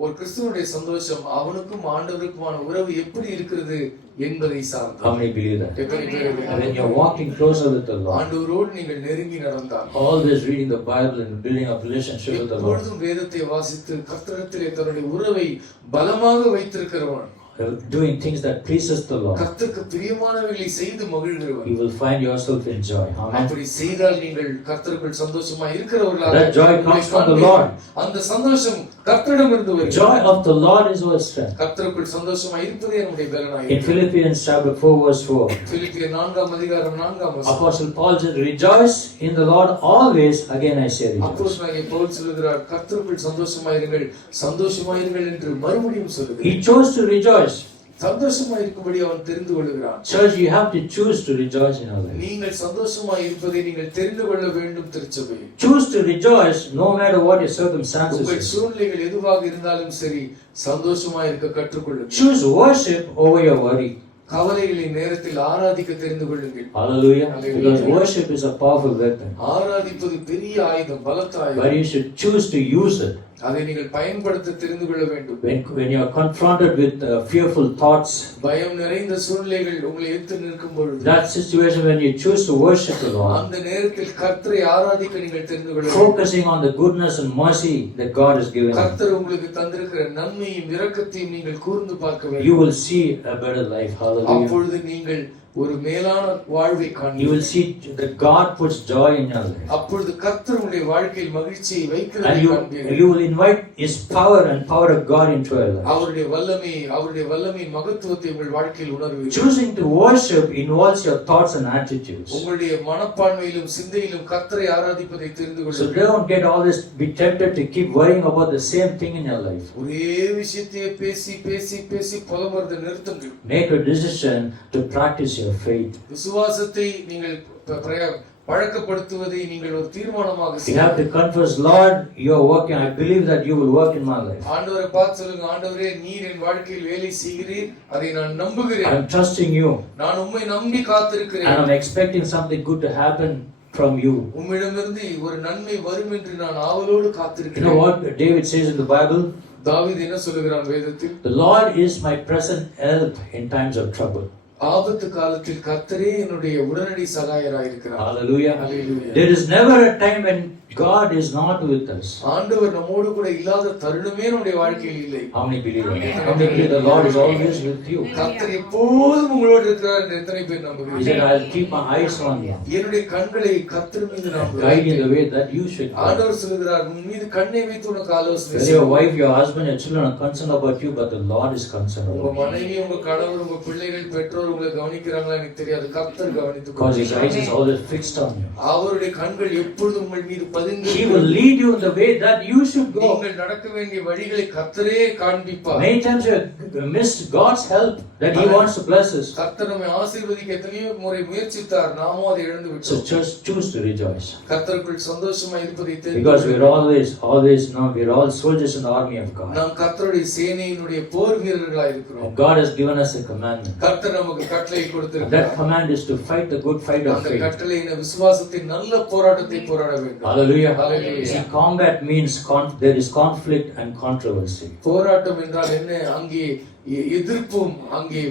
ஒரு கிறிஸ்துவனுடைய சந்தோஷம் அவனுக்கும் ஆண்டவருக்குமான உறவு எப்படி இருக்கிறது என்பதை சார்ந்தது. How many believe that? எத்தனை பேர் When you're walking closer with the Lord, ஆண்டவரோடு நீங்கள் நெருங்கி நடந்தால் always reading the Bible and building up relationship with the Lord, எப்பொழுதும் வேதத்தை வாசித்து கர்த்தரிடத்திலே தன்னுடைய உறவை பலமாக வைத்திருக்கிறவன், doing things that pleases the Lord, கர்த்தருக்கு பிரியமானவைகளை செய்து மகிழ்கிறவன், you will find yourself in joy. Amen. அப்படி செய்தால் நீங்கள் கர்த்தருக்குள் சந்தோஷமா இருக்கிறவர்களாக That joy comes from the Lord. அந்த சந்தோஷம் கர்த்தரிடமிருந்து வருகிறது. Joy of the Lord is our strength. கர்த்தருக்குள் சந்தோஷமா இருப்பதே நம்முடைய பலனாய் In Philippians chapter 4 verse 4, பிலிப்பியர் 4 அதிகாரம் 4 வசனம். Apostle Paul said, "Rejoice in the Lord always." Again I say rejoice. அப்போஸ்தலனாகிய பவுல் சொல்கிறார், கர்த்தருக்குள் சந்தோஷமா இருங்கள், சந்தோஷமா இருங்கள் என்று மறுபடியும் சொல்கிறார். He chose to rejoice. சந்தோஷமா இருக்கும்படி அவன் தெரிந்து கொள்கிறான். Church, you have to choose to rejoice in your life. நீங்கள் சந்தோஷமா இருப்பதை நீங்கள் தெரிந்து கொள்ள வேண்டும் திருச்சபை. Choose to rejoice no matter what your circumstances உங்கள் is. சூழ்நிலைகள் எதுவாக இருந்தாலும் சரி சந்தோஷமா இருக்க கற்றுக்கொள்ளுங்கள். Choose worship over your worry. கவலைகளின் நேரத்தில் ஆராதிக்க தெரிந்து கொள்ளுங்கள். Hallelujah. Hallelujah. Because worship is a powerful weapon. ஆராதிப்பது பெரிய ஆயுதம், பலத்த But ஆயுதம். you should choose to use it. அதை நீங்கள் பயன்படுத்த தெரிந்து கொள்ள வேண்டும். When you are confronted with fearful thoughts, பயம் நிறைந்த சூழ்நிலைகள் உங்களை எதிர்த்து நிற்கும் பொழுது, that situation when you choose to worship the Lord, அந்த நேரத்தில் கர்த்தரை ஆராதிக்க நீங்கள் தெரிந்து கொள்ள வேண்டும். focusing on the goodness and mercy that God has given you, கர்த்தர் உங்களுக்கு தந்திருக்கிற நன்மையும் இரக்கத்தையும் நீங்கள் கூர்ந்து பார்க்க வேண்டும். you will see a better life. Hallelujah. அப்பொழுது நீங்கள் ஒரு மேலான வாழ்வை You காண்பீர்கள். will see that God puts joy in your life. அப்பொழுது கர்த்தர் உங்களுடைய வாழ்க்கையில் மகிழ்ச்சியை வைக்கிறதை And காண்பீர்கள். you will invite His power and power of God into your life. அவருடைய வல்லமை மகத்துவத்தை உங்கள் வாழ்க்கையில் உணர்வீர்கள். Choosing to worship involves your thoughts and attitudes. உங்களுடைய மனப்பான்மையிலும் சிந்தையிலும் கர்த்தரை ஆராதிப்பதை தெரிந்து So கொள்ளுங்கள். don't get always be tempted to keep worrying about the same thing in your life. ஒரே விஷயத்தையே பேசி பேசி பேசி புலம்புறதை நிறுத்துங்கள். Make a decision to practice your faith. விசுவாசத்தை நீங்கள் பழக்கப்படுத்துவதை நீங்கள் ஒரு தீர்மானமாக You have செய்யுங்கள். to confess, Lord, you are working. I believe that you will work in my life. ஆண்டவரை பார்த்து சொல்லுங்க, ஆண்டவரே நீர் என் வாழ்க்கையில் வேலை செய்கிறீர், அதை நான் நம்புகிறேன். I'm trusting you, நான் உம்மை நம்பி and காத்திருக்கிறேன். I'm expecting something good to happen from you. உம்மிடமிருந்து ஒரு நன்மை வரும் என்று நான் ஆவலோடு You know காத்திருக்கிறேன். what David says in the Bible? தாவீது என்ன சொல்லுகிறான் வேதத்தில்? The Lord is my present help in times of trouble. ஆபத்து காலத்தில் கர்த்தரே என்னுடைய உடனடி சகாயராய் இருக்கிறார். Hallelujah. Hallelujah. There is never a time when God is not with us. ஆண்டவர் நம்மோடு கூட இல்லாத தருணமே நம்முடைய வாழ்க்கையில் இல்லை. How many believe that? How many believe the Lord is always with you? கர்த்தர் எப்போதும் உங்களோடு இருக்கிறார் என்று எத்தனை பேர் He நம்புகிறீர்கள்? said, I'll keep my eyes on you, என்னுடைய கண்களை கர்த்தர் மீது நான் guide you in the way that you should go. ஆண்டவர் சொல்கிறார், உன் மீது கண்ணை வைத்து உனக்கு ஆலோசனை Whether your wife, your husband, your children are concerned about you, but the Lord is concerned உங்க about you. மனைவி, உங்க கணவர், உங்க பிள்ளைகள், பெற்றோர் மற்றவர்கள் உங்களை கவனிக்கிறாங்களா எனக்கு தெரியாது. கர்த்தர் கவனித்துக் Because His eyes is கொண்டிருக்கிறார். always fixed on you. அவருடைய கண்கள் எப்பொழுதும் உங்கள் மீது பதிந்து He will lead you in the way that you should go. நீங்கள் நடக்க வேண்டிய வழிகளை கர்த்தரே காண்பிப்பார். Many times you have missed God's help that He wants to bless us. கர்த்தர் நம்மை ஆசீர்வதிக்க எத்தனையோ முறை முயற்சித்தார், நாமும் அதை இழந்து So விட்டோம். just choose to rejoice. கர்த்தருக்குள் சந்தோஷமா இருப்பதை Because we தெரிந்து are always know we are all soldiers in the army of God. நாம் கர்த்தருடைய சேனையினுடைய போர் வீரர்களாக இருக்கிறோம். And God has given us a commandment. கர்த்தர் நமக்கு கட்டளை That கொடுத்திருக்கிறார். command is to fight the good fight of அந்த faith. கட்டளையின விசுவாசத்தின் நல்ல போராட்டத்தை போராட வேண்டும். Hallelujah. Hallelujah. See, combat means there is conflict and controversy. போராட்டம் என்றால் என்ன? அங்கே எதிர்ப்பும் அங்கே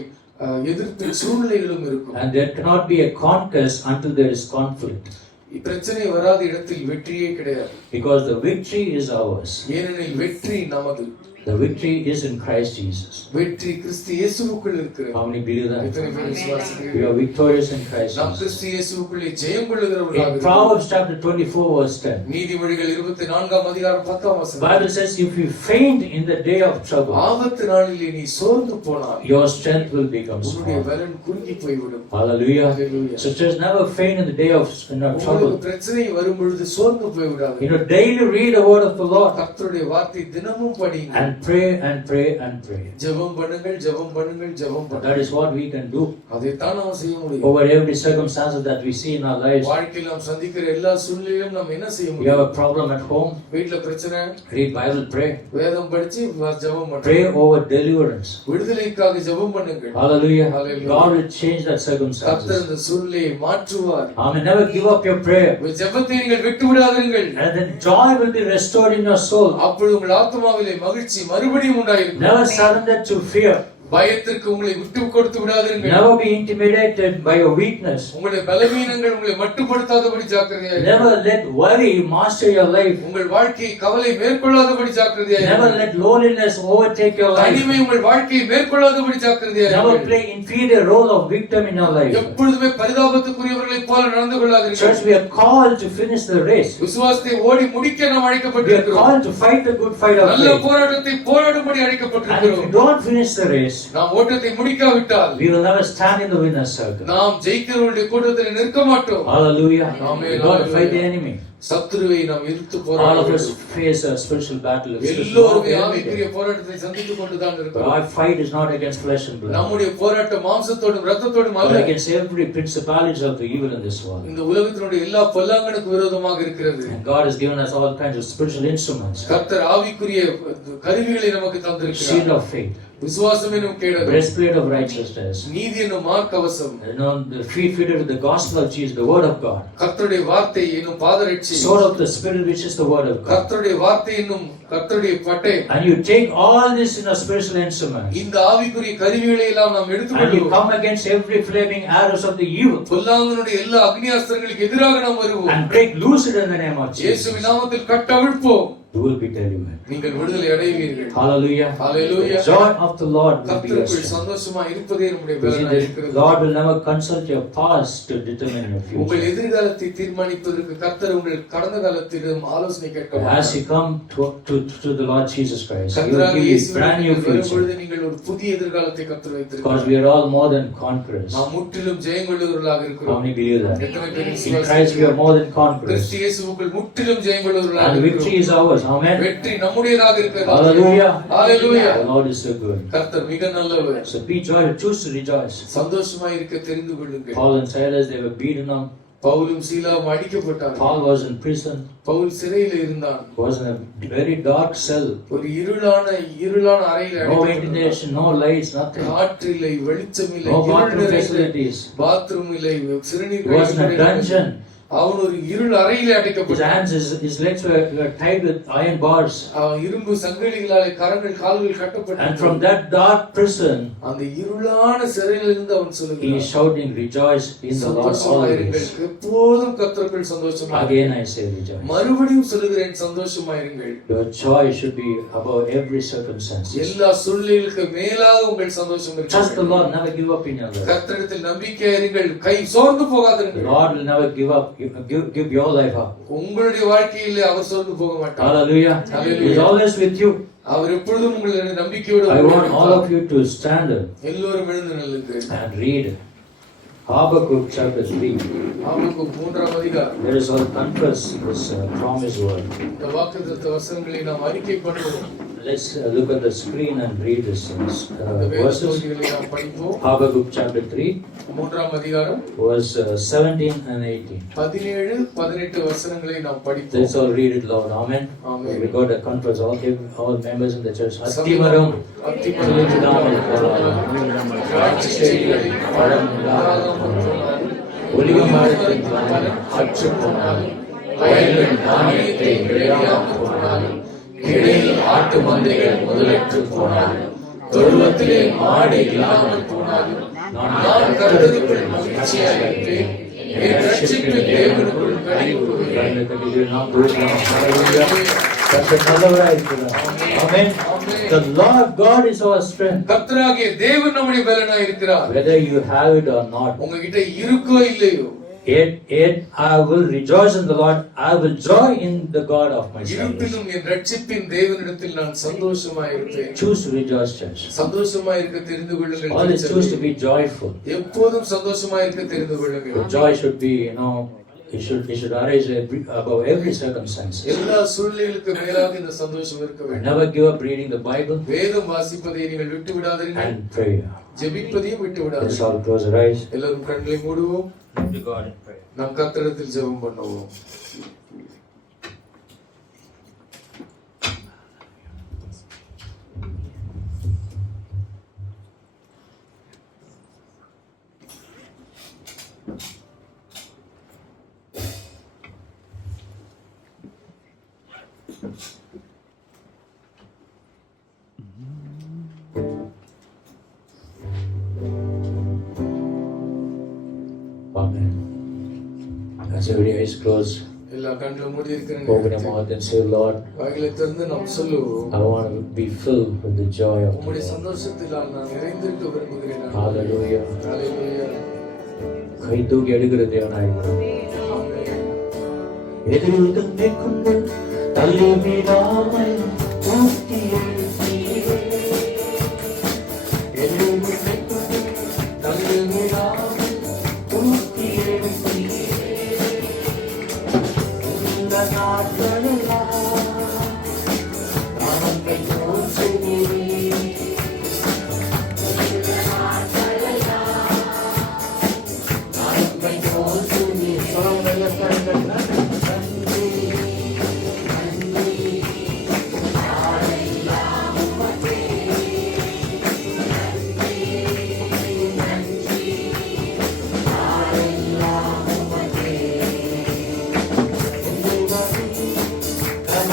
எதிர்ப்பின் சூழ்நிலைகளும் இருக்கும். And there cannot be a conquest until there is conflict. பிரச்சனை வராத இடத்தில் வெற்றியே கிடையாது. Because the victory is ours. ஏனெனில் வெற்றி நமது. The victory is in Christ Jesus. வெற்றி கிறிஸ்து இயேசுவுக்குள் இருக்கிறது. How many believe that? எத்தனை பேர் We விசுவாசிக்கிறீர்கள்? are victorious in Christ நாம் Jesus. கிறிஸ்து இயேசுவுக்குள்ளே ஜெயம் கொள்ளுகிறவர்களாக In இருக்கிறோம். Proverbs chapter 24 verse 10. நீதிமொழிகள் 24 அதிகாரம் 10 வசனம். Bible says, if you faint in the day of trouble, ஆபத்து நாளிலே நீ சோர்ந்து போனால் your strength will become உன்னுடைய small. பலன் குறுகி போய்விடும். Hallelujah. Hallelujah. Sisters, never faint in the day of உங்களுக்கு trouble. பிரச்சனை வரும் பொழுது சோர்ந்து போய்விடாது. Daily read the word of the Lord கர்த்தருடைய வார்த்தை தினமும் படிங்க. and pray and pray and pray. ஜெபம் பண்ணுங்கள், ஜெபம் பண்ணுங்கள், ஜெபம் பண்ணுங்கள். That is what we can do அதைத்தான் நாம் செய்ய முடியும். over every circumstances that we see in our lives. வாழ்க்கையில் நாம் சந்திக்கிற எல்லா சூழ்நிலையிலும் நாம் என்ன செய்ய You have முடியும்? a problem at home, வீட்ல பிரச்சனை, read Bible, pray. வேதம் படிச்சு ஜெபம் பண்ணுங்க. Pray over deliverance. விடுதலைக்காக ஜெபம் பண்ணுங்கள். Hallelujah. Hallelujah. God will change that கர்த்தர் circumstances. இந்த சூழ்நிலையை மாற்றுவார். Amen. Never give up your prayer. ஜெபத்தை நீங்கள் விட்டு விடாதீர்கள். And then joy will be restored in your soul. அப்பொழுது உங்கள் ஆத்மாவிலே மகிழ்ச்சி மறுபடியும் உண்டாயிருக்கும். Never surrender to fear. பயத்திற்கு உங்களை விட்டு கொடுத்து விடாதீர்கள். Never be intimidated by your weakness. உங்களுடைய பலவீனங்கள் உங்களை மட்டுப்படுத்தாதபடி ஜாக்கிரதையாக Never let worry master your life. உங்கள் வாழ்க்கையை கவலை மேற்கொள்ளாதபடி ஜாக்கிரதையாக Never let loneliness overtake your life. தனிமை உங்கள் வாழ்க்கையை மேற்கொள்ளாதபடி ஜாக்கிரதையாக Never play inferior role of victim in your life. எப்பொழுதுமே பரிதாபத்துக்குரியவர்களைப் போல நடந்து Church, கொள்ளாதீர்கள். we are called to finish the race. விசுவாசத்தை ஓடி முடிக்க நாம் We are அழைக்கப்பட்டிருக்கிறோம். called to fight the good fight of நல்ல faith. போராட்டத்தை போராடும்படி And if அழைக்கப்பட்டிருக்கிறோம். we don't finish the race, நாம் ஓட்டத்தை முடிக்காவிட்டால் we will never stand in the winner's circle. நாம் ஜெயிக்கிறவருடைய கூட்டத்தில் நிற்க மாட்டோம். Hallelujah. Amen. We got to fight the enemy. சத்துருவை நாம் எதிர்த்து All போராட of us வேண்டும். face a spiritual battle. of spiritual எல்லோருமே warfare. ஆவிக்குரிய போராட்டத்தை சந்தித்துக் கொண்டுதான் But இருக்கிறோம். our fight is not against flesh and blood, நம்முடைய போராட்டம் மாம்சத்தோடும் இரத்தத்தோடும் but அல்ல. against every principalities of the evil in this world. இந்த உலகத்தினுடைய எல்லா பொல்லாங்கனுக்கு விரோதமாக இருக்கிறது. And God has given us all kinds of spiritual instruments. கர்த்தர் ஆவிக்குரிய கருவிகளை நமக்கு Shield தந்திருக்கிறார். of faith, விசுவாசம் என்னும் கேடகம், breastplate of righteousness, நீதி என்னும் மார்க்கவசம், the feet fitted with the gospel of Jesus, the word of God, கர்த்தருடைய வார்த்தை என்னும் பாதரட்சி, sword of the spirit which is the word of God. கர்த்தருடைய வார்த்தை என்னும் கர்த்தருடைய பட்டயம். And you take all this in a spiritual instrument, இந்த ஆவிக்குரிய கருவிகளை எல்லாம் நாம் and you எடுத்துக்கொள்வோம். come against every flaming arrows of the evil பொல்லாங்கனுடைய எல்லா அக்னியாஸ்திரங்களுக்கு எதிராக நாம் வருவோம். and break loose it in the name of Jesus. இயேசுவின் நாமத்தில் கட்டவிழ்ப்போம். You will be delivered. நீங்கள் விடுதலை அடைவீர்கள். Hallelujah. Hallelujah. Joy of the Lord will be your கர்த்தருக்குள் strength. சந்தோஷமா இருப்பதே நம்முடைய You see, பலனாக the இருக்கிறது. Lord will never consult your past to determine your உங்கள் future. எதிர்காலத்தை தீர்மானிப்பதற்கு கர்த்தர் உங்கள் கடந்த காலத்திலும் ஆலோசனை கேட்க As மாட்டார். you come to the Lord Jesus Christ, He will கர்த்தராகிய give you a இயேசுவின் brand new வரும் future. பொழுது நீங்கள் ஒரு புதிய எதிர்காலத்தை கர்த்தர் Because வைத்திருக்கிறார். we are all more than conquerors. நாம் முற்றிலும் ஜெயங்கொள்ளுவர்களாக How இருக்கிறோம். many believe that? எத்தனை பேர் In Christ we விசுவாசிக்கிறீர்கள்? are more than conquerors. கிறிஸ்து இயேசுவுக்குள் முற்றிலும் ஜெயங்கொள்ளுவர்களாக And victory இருக்கிறோம். is ours. Amen. வெற்றி நம்முடையதாக இருக்கிறது. Hallelujah. Hallelujah. The Lord is so good. கர்த்தர் மிக நல்லவர். So be joyful, choose to rejoice. சந்தோஷமா இருக்க தெரிந்து கொள்ளுங்கள். Paul and Silas, they were beaten up. பவுலும் சீலாவும் அடிக்கப்பட்டார்கள். Paul was in prison, Pavul சிறையில் இருந்தான். was in a very dark cell. ஒரு இருளான அறையில் No அடைக்கப்பட்டான். ventilation, no lights, nothing. காற்று இல்லை, வெளிச்சம் இல்லை, No இருள் bathroom நிறைந்த facilities. பாத்ரூம் இல்லை, சிறுநீர் He was in a கழிப்பறை இல்லை. dungeon. அவன் ஒரு இருள் அறையிலே His அடைக்கப்பட்டான். hands, his legs were tied with iron bars. அவன் இரும்பு சங்கிலிகளாலே கரங்கள் கால்கள் And கட்டப்பட்டு from that dark prison, அந்த இருளான சிறையிலிருந்து அவன் he is சொல்லுகிறான், shouting, rejoice in the Lord சந்தோஷமா இருங்கள், always. எப்போதும் கர்த்தருக்குள் சந்தோஷமா இருங்கள். Again I say rejoice. மறுபடியும் சொல்லுகிறேன், சந்தோஷமா இருங்கள். Your joy should be above every circumstance. எல்லா சூழ்நிலைகளுக்கு மேலாக உங்கள் சந்தோஷம் Trust the இருக்கிறது. Lord, never give up in your life. கர்த்தரிடத்தில் நம்பிக்கை இருங்கள், கை சோர்ந்து The போகாதிருங்கள். Lord will never give up give your life up. உங்களுடைய வாழ்க்கையிலே அவர் சோர்ந்து போக மாட்டார். Hallelujah. Hallelujah. He is always with you. அவர் எப்பொழுதும் உங்களுடைய நம்பிக்கையோடு I want all of you to stand எல்லோரும் எழுந்து நில்லுங்கள். and read Habakkuk chapter 3. Habakkuk 3ஆம் அதிகாரம். Let us all confess this promised word. இந்த வாக்குத்தத்த வசனங்களை நாம் அறிக்கை பண்ணுவோம். Let's look at the screen and read this இந்த வேத verses. பகுதிகளை நாம் படிப்போம். Habakkuk chapter 3, 3ஆம் அதிகாரம் verse 17 and 18. 17 18 வசனங்களை நாம் படிப்போம். Let's all read it loud. Amen. Amen. We got a conference, all members in the church. அத்திமரம் துளிர்விடாமல் போனாலும், திராட்சை செடிகளில் பழம் இல்லாமல் போனாலும், ஒலிவ மரத்தின் பலன் அற்றுப் போனாலும், வயல்கள் தானியத்தை விளையாமல் போனாலும், கிடையில் ஆட்டு மந்தைகள் முதலற்று போனாலும், தொழுவத்திலே மாடு இல்லாமல் போனாலும், நான் கர்த்தருக்குள் மகிழ்ச்சியாக இருப்பேன். என் ரட்சிப்பின் தேவனுக்குள் களி கூறுவேன். கர்த்தர் நல்லவராய் இருக்கிறார். Amen. The Lord God is our strength. கர்த்தராகிய தேவன் நம்முடைய பலனாய் இருக்கிறார். Whether you have it or not. உங்ககிட்ட இருக்கோ இல்லையோ, Yet I will rejoice in the Lord. I will joy in the God of my salvation. இருப்பினும் என் ரட்சிப்பின் தேவனிடத்தில் நான் சந்தோஷமாய் இருப்பேன். Choose to rejoice, church. சந்தோஷமாய் இருக்க தெரிந்து கொள்ளுங்கள். Always choose to be joyful. எப்போதும் சந்தோஷமாய் இருக்க தெரிந்து கொள்ளுங்கள். The joy should be, it should arise above every circumstance. எல்லா சூழ்நிலைகளுக்கு மேலாக இந்த சந்தோஷம் இருக்க வேண்டும். Never give up reading the Bible வேதம் வாசிப்பதை நீங்கள் விட்டு விடாதீர்கள். and pray. ஜெபிப்பதையும் விட்டு Let's விடாதீர்கள். all close our eyes. எல்லாரும் கண்களை மூடுவோம். To God in prayer. நாம் கர்த்தரிடத்தில் ஜெபம் பண்ணுவோம். Amen. As every eye is closed, எல்லா கண்களும் மூடி இருக்கிற open your mouth and say, Lord, வாய்களை திறந்து நாம் சொல்லுவோம். I want to be filled with the joy of the உம்முடைய Lord. சந்தோஷத்தினால் நான் நிறைந்திருக்க விரும்புகிறேன். Hallelujah. ஹalleluya. கை தூக்கி எடுக்கிற தேவனாய் எதிரிகள் மேற்கொண்டு தள்ளி விடாமல் ஊட்டி எழுப்பீரே. எதிரிகள் மேற்கொண்டு தள்ளி விடாமல் ஊட்டி எழுப்பீரே. இந்த நாட்களெல்லாம் நான் உம்மை போற்றுகிறேன். இந்த நாட்களெல்லாம் நான் உம்மை போற்றுகிறேன். சொல்லுங்க கரங்கள். Come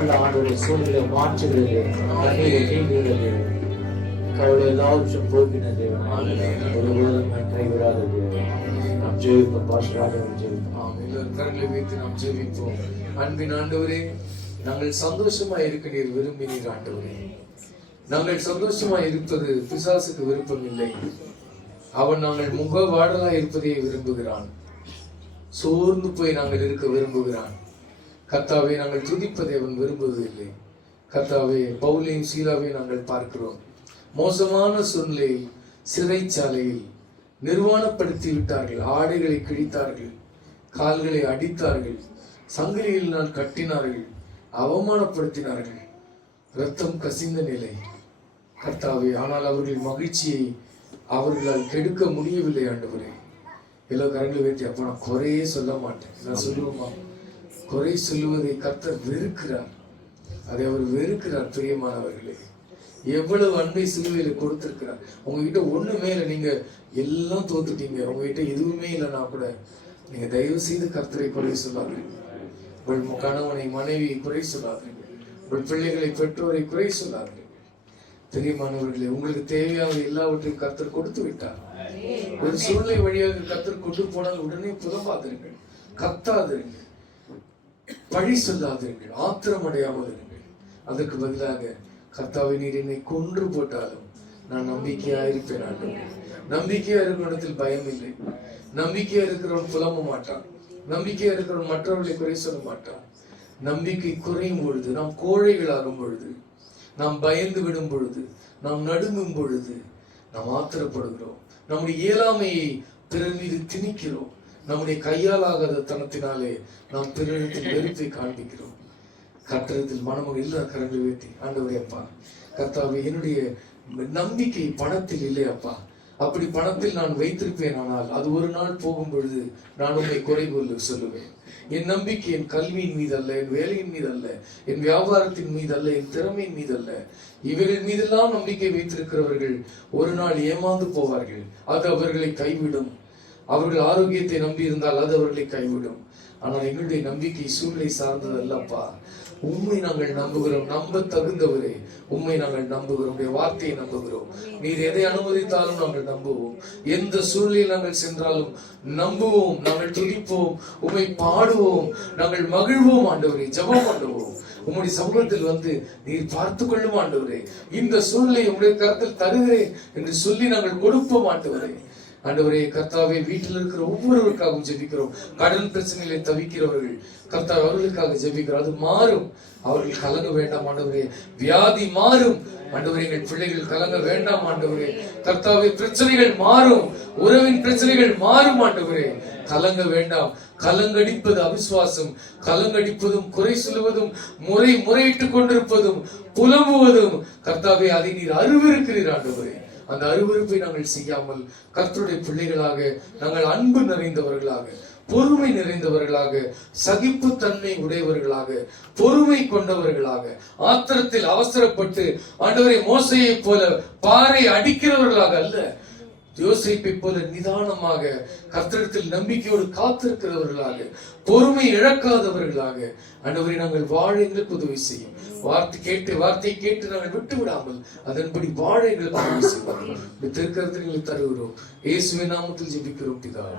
உள்ள ஆண்டவரை சூழ்நிலை மாற்றுகிறது, கண்ணீரை நீங்குகிறது, கவலை எல்லாவற்றும் போக்கின தேவன், ஒருபோதும் கைவிடாத தேவன். நாம் ஜெயிப்போம். பாஸ்டராக ஜெயிப்போம். கரங்களை வைத்து நாம் ஜெபிப்போம். அன்பின் ஆண்டவரே, நாங்கள் சந்தோஷமாய் இருக்க நீர் விரும்பினீர் ஆண்டவரே. நாங்கள் சந்தோஷமாய் இருப்பது பிசாசுக்கு விருப்பம் இல்லை. அவன் நாங்கள் முக வாடலாய் இருப்பதை விரும்புகிறான். சோர்ந்து போய் நாங்கள் இருக்க விரும்புகிறான். கர்த்தாவே, நாங்கள் துதிப்பதை அவன் விரும்புவதில்லை. கர்த்தாவே, பவுலையும் சீலாவையும் நாங்கள் பார்க்கிறோம். மோசமான சூழ்நிலை, சிறைச்சாலையில் நிர்வாணப்படுத்தி விட்டார்கள். ஆடைகளை கிழித்தார்கள், கால்களை அடித்தார்கள், சங்கிலியில் கட்டினார்கள், அவமானப்படுத்தினார்கள், இரத்தம் கசிந்த நிலை. கர்த்தாவே, ஆனால் அவர்களின் மகிழ்ச்சியை அவர்களால் கெடுக்க முடியவில்லை ஆண்டவரே. எல்லா கரங்களை வைத்து, அப்ப நான் குறையே சொல்ல மாட்டேன். நான் சொல்லுவோமா? குறை சொல்லுவதை கர்த்தர் வெறுக்கிறார். அதை அவர் வெறுக்கிறார். பிரியமானவர்களே, எவ்வளவு அன்பை சிலுவையில கொடுத்திருக்கிறார். உங்ககிட்ட ஒண்ணுமே இல்லை, நீங்க எல்லாம் தோத்துட்டீங்க, உங்ககிட்ட எதுவுமே இல்லைன்னா கூட நீங்க தயவு செய்து கர்த்தரை குறை சொல்லாதீங்க. உங்கள் கணவனை, மனைவியை குறை சொல்லாதீங்க. உங்கள் பிள்ளைகளை, பெற்றோரை குறை சொல்லாதீங்க. பிரியமானவர்களே, உங்களுக்கு தேவையான எல்லாவற்றையும் கர்த்தர் கொடுத்து விட்டார். ஒரு சூழ்நிலை வழியாக கர்த்தர் கொண்டு போனால் உடனே புலம்பாதிருங்கள், கத்தாதிருங்கள், பழி சொல்லாதிருங்கள், ஆத்திரம் அடையாமல் இருங்கள். அதற்கு பதிலாக, கர்த்தாவை, நீர் என்னை கொன்று போட்டாலும் நான் நம்பிக்கையா இருப்பேன் ஆண்டவரே. நம்பிக்கையா இருக்கிற இடத்தில் பயம் இல்லை. நம்பிக்கையா இருக்கிறவன் புலம்ப மாட்டான். நம்பிக்கையா இருக்கிறவன் மற்றவர்களை குறை சொல்ல மாட்டான். நம்பிக்கை குறையும் பொழுது, நாம் கோழைகளாகும் பொழுது, நாம் பயந்து விடும் பொழுது, நாம் நடுங்கும் பொழுது, நாம் ஆத்திரப்படுகிறோம். நம்முடைய இயலாமையை பிறர் மீது திணிக்கிறோம். நம்முடைய கையால் ஆகாத தனத்தினாலே நாம் பிறரிடத்தில் வெறுப்பை காண்பிக்கிறோம். கர்த்தரிடத்தில் மனமும் இல்ல கரங்களை வைத்து, ஆண்டவரே அப்பா, கர்த்தாவே, என்னுடைய நம்பிக்கை பணத்தில் இல்லை அப்பா. அப்படி பணத்தில் நான் வைத்திருப்பேன், ஆனால் அது ஒரு நாள் போகும் பொழுது நான் உண்மை குறை சொல்லுவேன். என் நம்பிக்கை என் கல்வியின் மீது அல்ல, என் வேலையின் மீது அல்ல, என் வியாபாரத்தின் மீது அல்ல, என் திறமையின் மீது அல்ல. இவர்கள் மீதெல்லாம் நம்பிக்கை வைத்திருக்கிறவர்கள் ஒரு நாள் ஏமாந்து போவார்கள். அது அவர்களை கைவிடும். அவர்கள் ஆரோக்கியத்தை நம்பி இருந்தால் அது அவர்களை கைவிடும். ஆனால் எங்களுடைய நம்பிக்கை சூழ்நிலை சார்ந்தது அல்லப்பா. உண்மை நாங்கள் நம்புகிறோம். நம்ப தகுந்தவரே, உண்மை நாங்கள் நம்புகிறோம். உடைய வார்த்தையை நம்புகிறோம். நீர் எதை அனுமதித்தாலும் நாங்கள் நம்புவோம். எந்த சூழ்நிலையில் நாங்கள் சென்றாலும் நம்புவோம். நாங்கள் துதிப்போம், உம்மை பாடுவோம், நாங்கள் மகிழ்வோம் ஆண்டவரே. ஜெபம் பண்ணுவோம். உம்முடைய சமூகத்தில் வந்து நீர் பார்த்து கொள்ளும் ஆண்டவரே. இந்த சூழ்நிலை உங்களுடைய கருத்தில் தருகிறேன் என்று சொல்லி நாங்கள் கொடுப்போம் ஆண்டவரே. ஆண்டவரே, கர்த்தாவே, வீட்டில் இருக்கிற ஒவ்வொருவருக்காகவும் ஜெபிக்கிறோம். கடன் பிரச்சனைகளை தவிக்கிறவர்கள், கர்த்தாவே, அவர்களுக்காக ஜெபிக்கிறோம். அது மாறும். அவர்கள் கலங்க வேண்டாம் ஆண்டவரே. வியாதி மாறும் ஆண்டவரே. எங்கள் பிள்ளைகள் கலங்க வேண்டாம் ஆண்டவரே. கர்த்தாவே, பிரச்சனைகள் மாறும். உறவின் பிரச்சனைகள் மாறும் ஆண்டவரே. கலங்க வேண்டாம். கலங்கடிப்பது அவிசுவாசம். கலங்கடிப்பதும், குறை சொல்லுவதும், முறையிட்டுக் கொண்டிருப்பதும், புலம்புவதும், கர்த்தாவே, அதை நீர் அருவருக்கிறீர் ஆண்டவரே. அந்த அருவருப்பை நாங்கள் செய்யாமல் கர்த்தருடைய பிள்ளைகளாக நாங்கள் அன்பு நிறைந்தவர்களாக, பொறுமை நிறைந்தவர்களாக, சகிப்புத்தன்மை உடையவர்களாக, பொறுமை கொண்டவர்களாக, ஆத்திரத்தில் அவசரப்பட்டு ஆண்டவரை மோசையை போல பாறை அடிக்கிறவர்களாக அல்ல, யோசேப்பை போல நிதானமாக கர்த்தரிடத்தில் நம்பிக்கையோடு காத்திருக்கிறவர்களாக, பொறுமை இழக்காதவர்களாக ஆண்டவரை நாங்கள் வாழ எங்களுக்கு உதவி செய்யும். வார்த்தை கேட்டு நாங்கள் விட்டு விடாமல் அதன்படி வாழ எங்களுக்கு உதவி செய்வோம். திருக்கரத்தில் எங்களுக்கு தருகிறோம். இயேசுவின் நாமத்தில் ஜெபிக்கிறோம் பிதாவே.